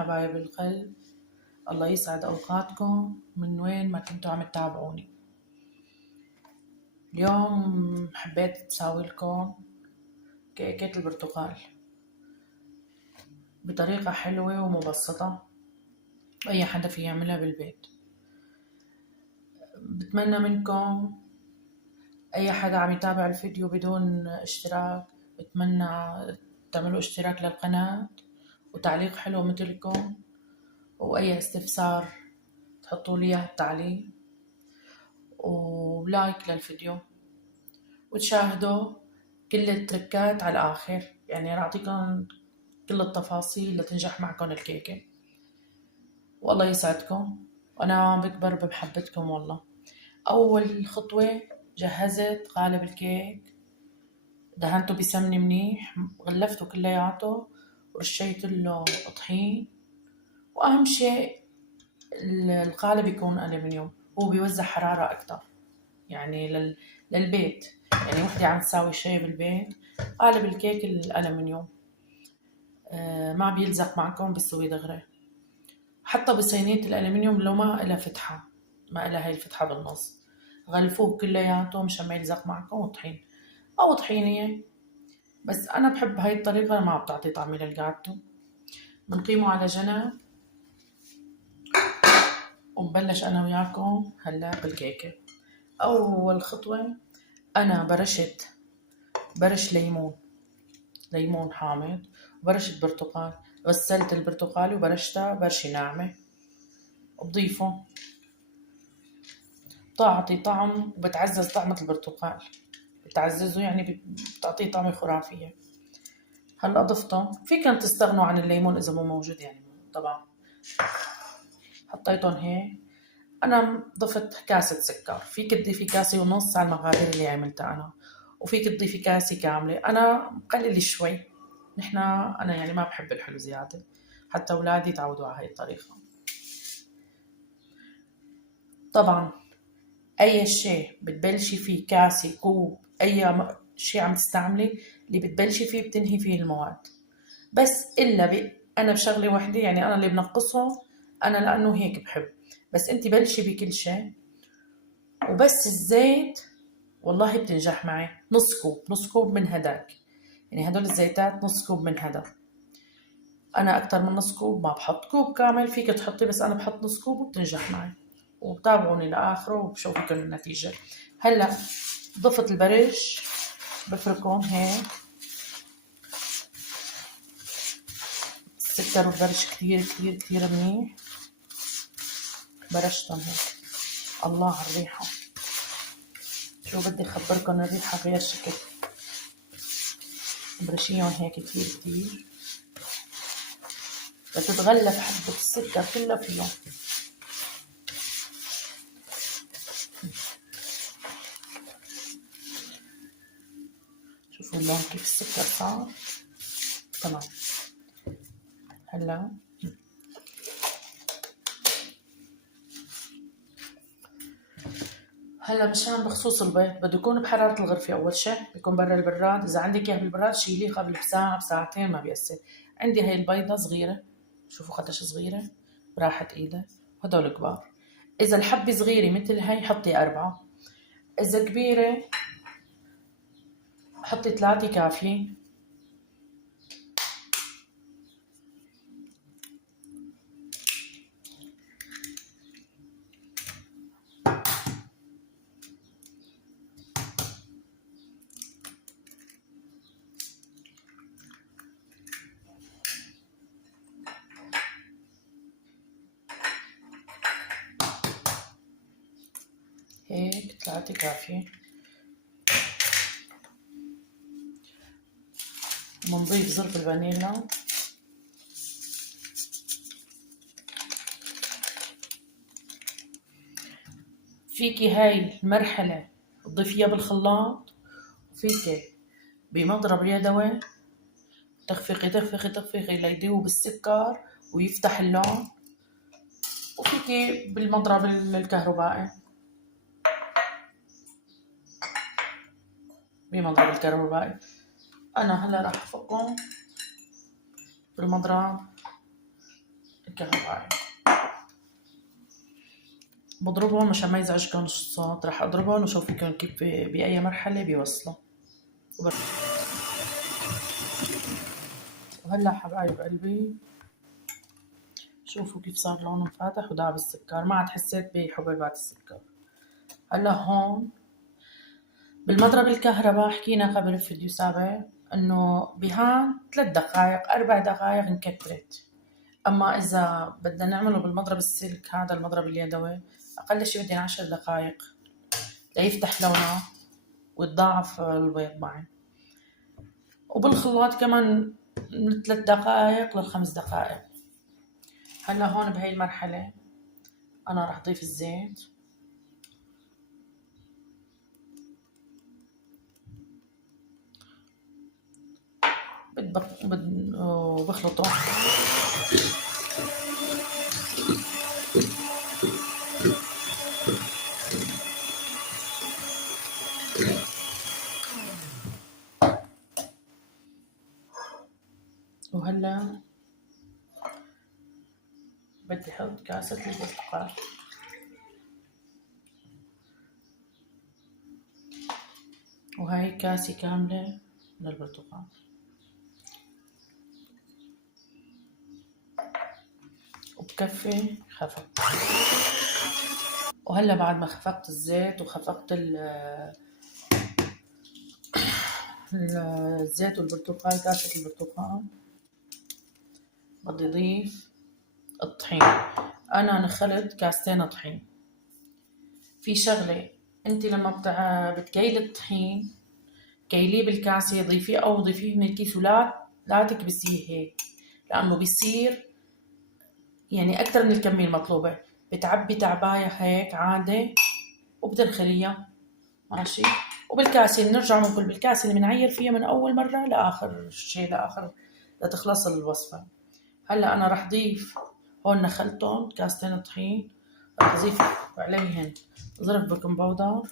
حبايب القلب، الله يسعد أوقاتكم من وين ما كنتوا عم تتابعوني. اليوم حبيت أساوي لكم كيكة البرتقال بطريقة حلوة ومبسطة، أي حدا في يعملها بالبيت. بتمنى منكم أي حدا عم يتابع الفيديو بدون اشتراك، بتمنى تعملوا اشتراك للقناة وتعليق حلو مثلكم، وأي استفسار تحطوا لي اياه بتعليق، ولايك للفيديو، وتشاهدوا كل التركات على الآخر. يعني راح أعطيكم كل التفاصيل لتنجح معكم الكيكة، والله يسعدكم. وأنا بكبر بمحبتكم والله. أول خطوة جهزت قالب الكيك، دهنته بسمنة منيح، غلفته كلياته ورشيت له طحين. وأهم شيء القالب يكون ألمنيوم، هو بيوزع حرارة أكتر يعني للبيت. يعني وحدة عم تساوي شي بالبيت، قالب الكيك الألمنيوم ما بيلزق معكم، بيسوي دغري. حتى بصينية الألمنيوم لو ما إلها فتحة، ما إلها هاي الفتحة بالنص، غلفوه كلياته مشان ما يلزق معكم. وطحين أو طحينية، بس أنا بحب هاي الطريقة، ما بتعطي طعم للجاتو. بنقيمه على جنب ونبلش أنا وياكم هلا بالكيكة. أول خطوة أنا برش ليمون حامض، وبرشة برتقال. غسلت البرتقال وبرشتها برشة ناعمة، بضيفه بتعطي طعم وبتعزز طعمة البرتقال، بتعززه يعني بتعطيه طعمة خرافية. هلا ضفته، فيكن تستغنوا عن الليمون إذا مو موجود يعني طبعا. حطيتهم هيك. أنا ضفت كاسة سكر، فيك تضيفي كاسة ونص على المقادير اللي عملتها أنا، وفيك تضيفي كاسة كاملة. أنا مقلل شوي، أنا يعني ما بحب الحلو زيادة، حتى أولادي تعودوا على هاي الطريقة. طبعا أي شيء بتبلشي فيه، كاسة، كوب، أي شيء عم تستعملي، اللي بتبلشي فيه بتنهي فيه المواد. بس إلا أنا بشغلة وحدة، يعني أنا اللي بنقصه أنا لأنه هيك بحب. بس أنت بلشي بكل شيء، وبس الزيت والله بتنجح معي. نص كوب من هداك، يعني هدول الزيتات نص كوب من هدا. أنا أكتر من نص كوب ما بحط، كوب كامل فيك تحطي، بس أنا بحط نص كوب وبتنجح معي. وبتابعوني لآخره وبشوفكم النتيجة. هلأ ضفت البرش، بفركهم هيك. السكر والبرش كتير كتير كتير منيح، برشتهم هيك. الله على الريحة، شو بدي أخبركم، الريحة غير شكل. برشيهم هيك كتير كتير لتتغلف حبة السكر كلها فيهم. شوفوا اللون كيف السكر صار تمام. هلا مشان بخصوص البيض بده يكون بحرارة الغرفة. أول شيء بيكون برا البراد، إذا عندك إياه بالبراد شيليه قبل بساعة بساعتين ما بيأثر. عندي هاي البيضة صغيرة، شوفوا قديش صغيرة براحة إيدك، وهدول كبار. إذا الحبة صغيرة مثل هاي حطي 4، إذا كبيرة حطي 3 كافية. هيك 3 كافية. بنضيف زرف الفانيلا، فيكي هاي المرحلة تضيفيها بالخلاط، وفيكي بمضرب يدوي تخفقي ليدوب السكر ويفتح اللون، وفيكي بالمضرب الكهربائي، أنا هلا راح أفكهم بالمضرب الكهربائي. بضربهم مشان ما يزعجكم الصوت، رح اضربهم وشوفكم كيف بأي مرحلة بيوصلوا. وهلا حبايب قلبي شوفوا كيف صار لونه فاتح وداب السكر، ما عاد حسيت بحبيبات السكر. هلا هون بالمضرب الكهرباء حكينا قبل في فيديو سابق انه بهان 3 دقائق 4 دقائق انكترت. اما اذا بدنا نعمله بالمضرب السلك، هذا المضرب اليدوي، اقل شيء بدنا 10 دقائق ليفتح لونه ويتضاعف البيض معي. وبالخلاط كمان من 3 دقائق ل5 دقائق. هلا هون بهي المرحلة انا رح اضيف الزيت، وبخلطه. وهلا بدي احط كاسة البرتقال، وهي كاسة كاملة من البرتقال. وبكفي خفق. وهلا بعد ما خفقت الزيت وخفقت الزيت والبرتقال، كاسة البرتقال، بدي اضيف الطحين. انا نخلت كاستين طحين. في شغلة، انت لما بتكيلي الطحين كيليه بالكاسة، ضيفيه او ضيفيه من الكيس، لا تكبسيه هيك، لانه بيصير يعني اكتر من الكمية المطلوبة. بتعبي تعباية هيك عادي وبتنخليها ماشي. وبالكاسة بنرجع بنقول بالكاسة اللي بنعير فيها من اول مرة لاخر شيء، لتخلص الوصفة. هلا انا رح ضيف هون نخلتهم كاستين طحين، رح اضيف عليهن ظرف بيكنج باودر،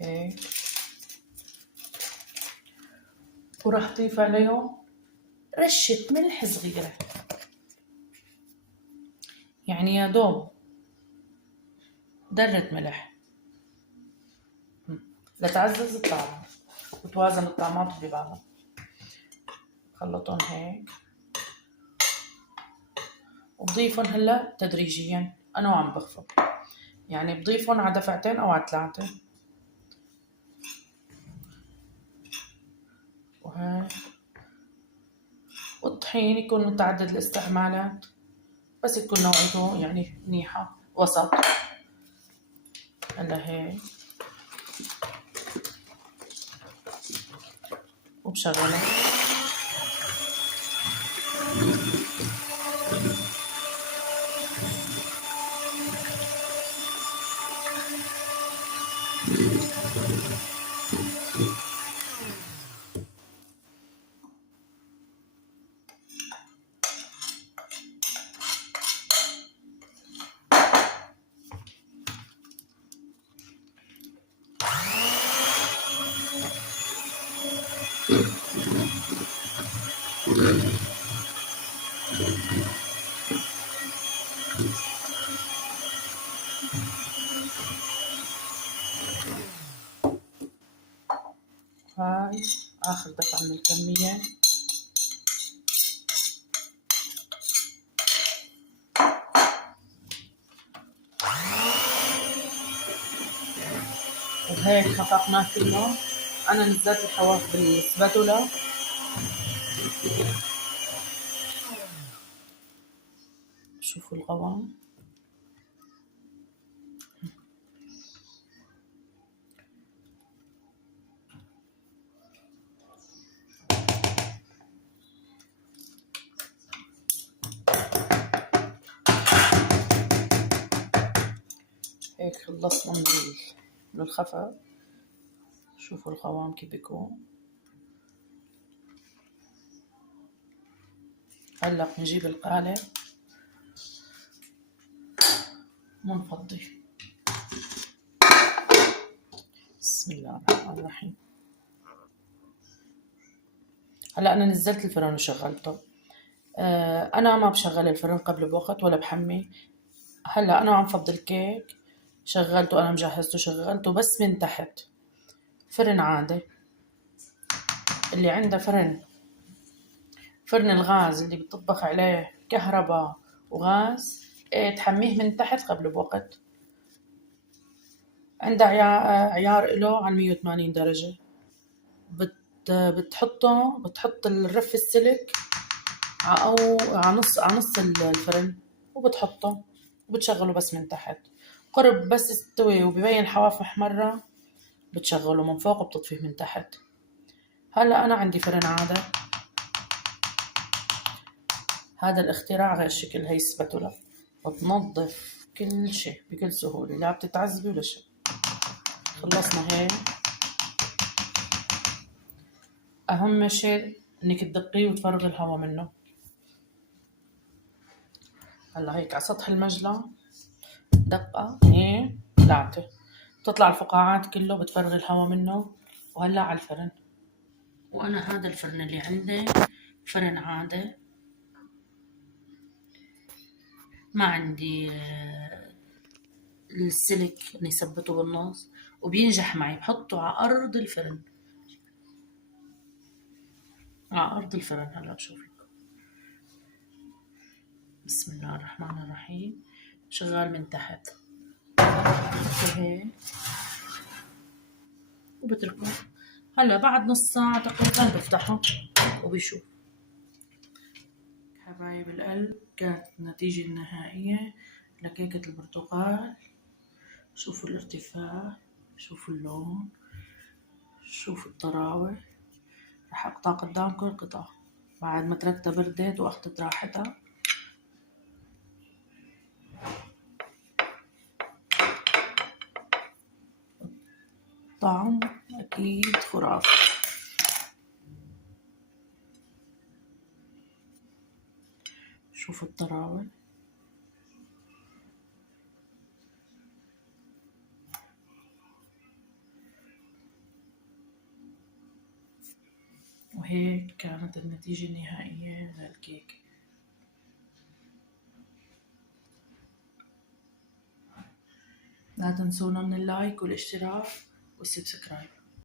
هيك، وراح اضيف عليهم رشة ملح صغيرة، يعني يا دوب درة ملح لتعزز الطعم وتوازن الطعمات ببعضها. خلطهم هيك وبضيفهم هلا تدريجيا. انا وعم بخفق، يعني بضيفهم على دفعتين او على 3. وهيك. والطحين يكون متعدد الاستعمالات، بس تكون نوعيته يعني منيحة وسط. هلا هيك وبشغله. هاي آخر دفعة من الكمية. وهيك خفقناه كله. أنا نزلت الحواف بالسباتولا. شوفوا القوام. هيك خلصنا من الخفق. شوفوا القوام كيف بيكون. هلا بنجيب القالب ونفضي. بسم الله الرحمن الرحيم. هلا انا نزلت الفرن وشغلته. انا ما بشغل الفرن قبل بوقت ولا بحمي. هلا انا عم فضل كيك، شغلته، انا مجهزته شغلته بس من تحت. فرن عادي، اللي عنده فرن الغاز اللي بتطبخ عليه كهرباء وغاز، تحميه من تحت قبل بوقت. عنده عيار إله على 180 درجة. بتحط الرف السلك أو على نص الفرن، وبتحطه وبتشغله بس من تحت. قرب بس يستوي وببين حواف محمرة، بتشغله من فوق وبتطفيه من تحت. هلا أنا عندي فرن عادة. هذا الاختراع غير شكل، هي السباتولا بتنظف كل شيء بكل سهولة، لا بتتعذبي ولا شيء. خلصنا هيك. أهم شيء إنك تدقيه وتفرغي الهواء منه. هلا هيك على سطح المجلة دقة هيك لعبة، بتطلع الفقاعات كله، بتفرغي الهواء منه. وهلا على الفرن. وأنا هذا الفرن اللي عندي فرن عادي، ما عندي السلك إني ثبته بالنص، وبينجح معي. بحطه على أرض الفرن، على أرض الفرن. هلا بشوفك. بسم الله الرحمن الرحيم. شغال من تحت هيك وبتركه. هلا بعد نص ساعة تقريبا بفتحه وبشوف. حبايب القلب، كانت النتيجة النهائية لكيكة البرتقال. شوفوا الارتفاع، شوفوا اللون، شوفوا الطراوة. رح أقطع قدامكم القطع بعد ما تركتها بردت وأخذت راحتها. طعم أكيد خرافي. شوفوا الطراوة. وهيك كانت النتيجة النهائية للكيك. لا تنسونا من اللايك والاشتراك والسبسكرايب.